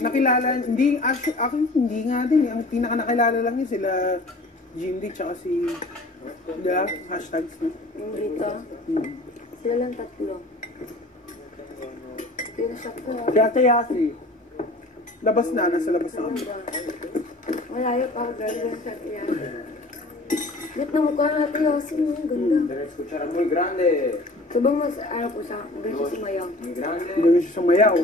Nakilala, hindi, ako hindi nga din. Ang pinaka nakilala lang yun sila Jindy tsaka si, diba? Hashtags na. Dito. Sila lang tatlo. Pinasyak ko. Si Ate Yasi. Labas na, nasa labas na kami. Malayo pa ako girl sa iyan. Lit na mukha natin Yasi mo. Ganda. Debes escuchar muy grande. Subang mas, ano po sa, ganyan si Mayang. Muy grande. Gawin siya sumayaw.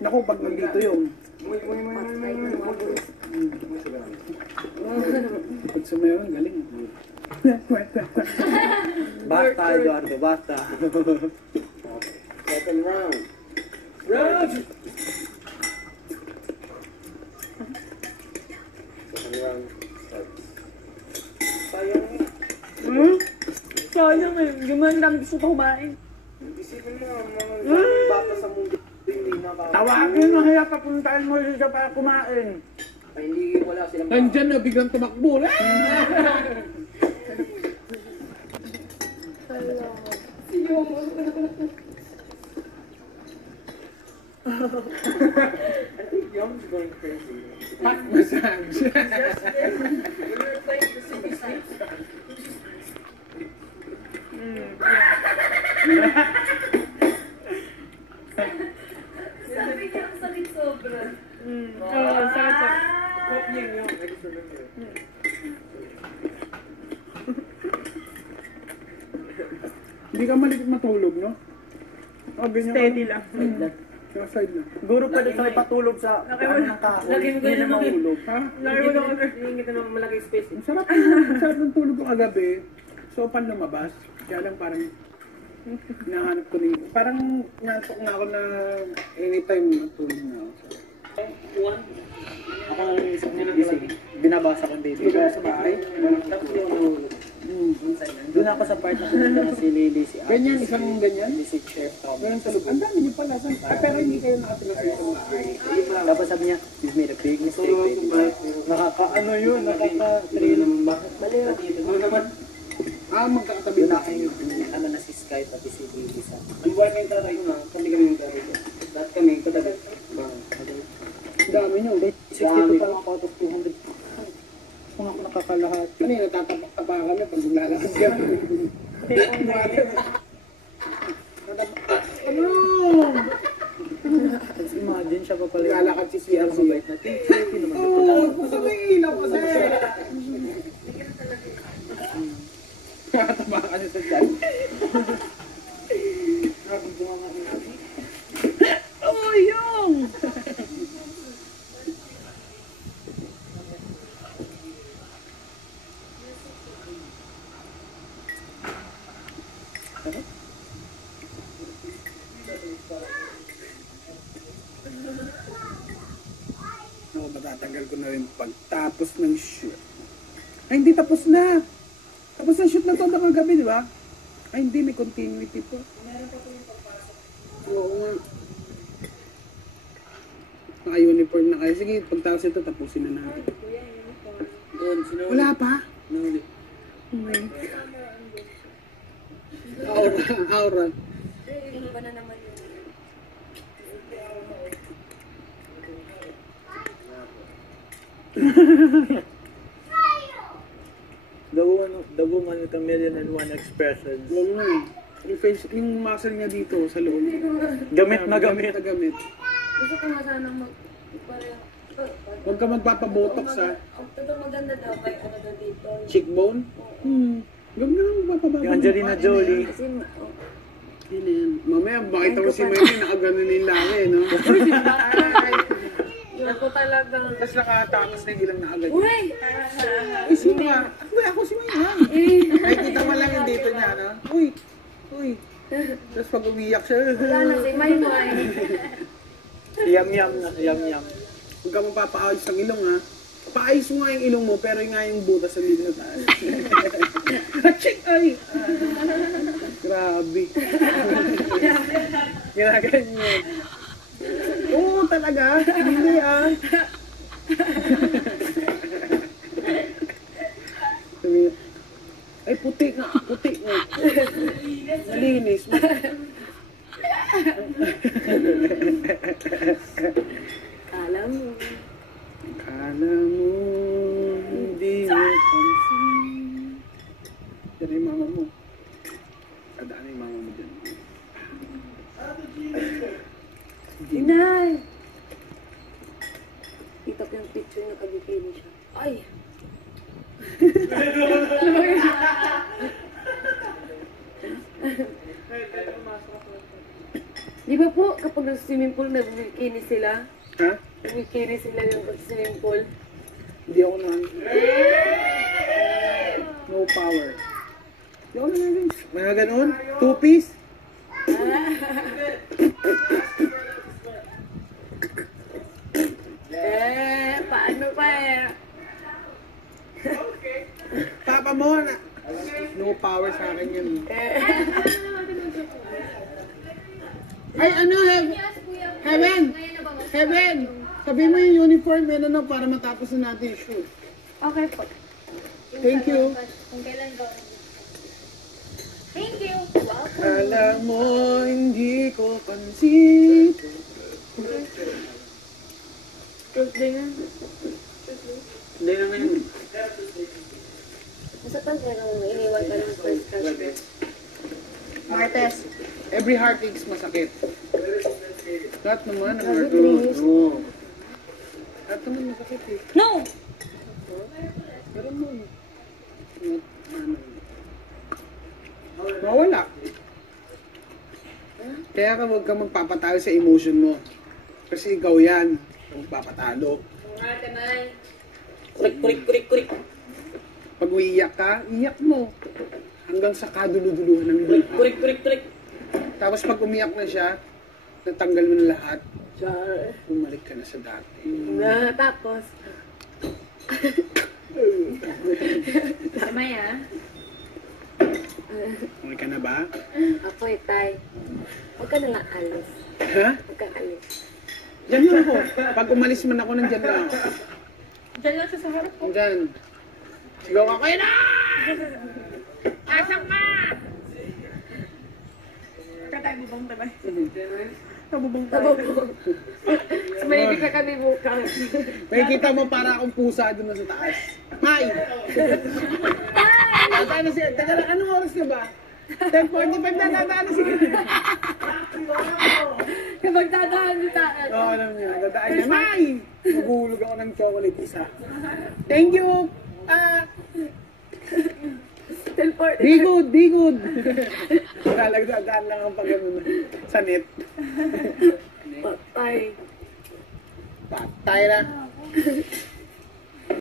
Naku, pag nandito yung Muy Outside ng mga boys. mucho grande. pag sumayaw, ang galing. Basta, Eduardo, basta. Second round. Second round. Sayang eh. Sayang eh. Gumandang gusto ko kumain. Isipin mo, mga bata sa mundo hindi nakaka... Tawagin mo, kaya papuntaan mo siya para kumain. Ay, hindi wala silang Nandyan na, biglang tumakbo. I think Yum's going crazy. Hot massage. Sabi niya ang sakit sobra. Oo, sakit. Hindi ka malikot matulog, no? Oh, ganyan. Steady lang. Sa side na. Guro pa doon sa may patulog sa ano ng kahoy. Lagyan ko Hindi na yun ng mahulog. Ha? Lagi mo na Hindi kita naman malaki space. Ang sarap ng tulog ko kagabi. So, pan lumabas. Kaya lang parang nahanap ko rin. Parang nantok na ako na anytime matulog na ako. Ako ang isip nila gising. Binabasa ko dito. Dito sa bahay. Doon ako sa part na pumunta si Lily, si Ate. Ganyan, isang ganyan. Si Chef Tom. Ganyan tulog. Ang dami niyo pala. Pero hindi kayo nakatulog sa isang bahay. Tapos sabi niya, you've made a big mistake lately. Nakaka-ano yun, nakaka-thrill. Ano naman? Magkakatabi Doon na ako kayo. yung ano na si Sky, pati si Lily sa... Ang buhay kayong tatay ko na, kami yung tatay ko. Lahat kami, katabi. Ang dami niyo. 62 pa lang out of 200. Kung ako nakakalahat. Kanina tatapak-tapak kami pag naglalakad ka. Ano? Tapos imagine siya pa pala. Naglalakad si CR mabait na teacher. Oo, gusto ko yung ilaw kasi. Nakatabakan niya sa dyan. Oh, yung! Ako, matatanggal ko na rin pagtapos ng shoot. Ay, hindi tapos na. Tapos ng shoot na to ng gabi, di ba? Ay, hindi. May continuity po. Meron pa po yung pagpasok. Oo nga. Naka-uniform na kayo. Sige, pagtapos ito, tapusin na natin. Doon, sinuli. Wala pa? Sinuli. Okay. Aura. Iba na naman yun. The woman with a million and one expressions. Oo nga. Yung face, yung muscle niya dito sa loob. Gamit na gamit. Na gamit. Gusto ko nga sanang pareho. Huwag ka magpapabotox ha. Ito maganda daw, may ano daw dito. Cheekbone? Huwag na lang magpapabotox. Yung Angelina Jolie. Kasi, Yun na yan. Mamaya, makita mo si Mayrin, nakaganon yung laki, no? ako talaga. Tapos nakatapos na yung ilang nakagad. Uy! Uy, sino nga? Uy, ako si Mayrin. Ay, kita mo lang yung dito niya, no? Uy! Uy! Tapos pag umiyak siya, Wala na si Maymay. Yum-yum na. Yum-yum. huwag ka mapapaayos ng ilong, ha? Paayos mo nga yung ilong mo, pero nga yung butas sa dito sa taas. Check! Ay! Grabe. Ginaganyan. Oo, talaga. Hindi, ah. Ay, puti nga. Puti nga. Nalinis. mo. Akala mo, hindi mo pansin. Yan yung mama mo. Kadaan yung mama mo dyan. Inay! Kita ko yung picture na kabikini siya. Ay! Di ba po, kapag nasa swimming pool, nag-bikini sila? Ha? Nag-bikini sila yung swimming pool. Hindi ako na. No power. Hindi ako na. Mga ganun? Two-piece? Paano pa eh? Papa mo na. No power sa akin yun. Ay, ano, Heaven! Heaven! Sabi mo yung uniform, yan ano, para matapos na natin yung shoot. Okay po. Thank you. Kung kailan gawin. Thank you. Alam mo, hindi ko pansin. Tuesday nga. Hindi na ngayon. Masa pa nung iniwan ka ng first crush? Martes, every heartache's masakit. Lahat naman ang Sabi, heart. please. Oo. Lahat naman masakit eh. No! Pero mo. Mawala. Kaya ka huwag ka magpapatalo sa emotion mo. Kasi ikaw yan. Magpapatalo. Kurik. Pag uiyak ka, iyak mo. Hanggang sa kaduluduluhan ng luha. Kurik. Tapos pag umiyak na siya, natanggal mo na lahat. Bumalik ka na sa dati. Tapos, Mamaya. Okay ka na ba? ako tay. Huwag ka na lang alis. Ha? Huwag kang alis. Diyan lang ako. Pag umalis man ako, nandyan lang ako. Diyan lang siya sa harap ko. Nandyan. Sigaw ka, kuya na! Asak ka! Katay bubong tabay. Nabubong Tabo po. Maybe ka kami bukas. Nakikita mo para akong pusa doon na sa taas. Hi! Ano siya? Teka lang, anong oras na ba? 10:45 na dadaan na siya. Kapag dadaan ni Taan. Oo, alam niya. Dadaan niya. Hi! Maguhulog ako ng chocolate isa. Thank you! Teleport. Be good, be good! Dadaan lang ang pag-ano sa net. Patay. Patay na.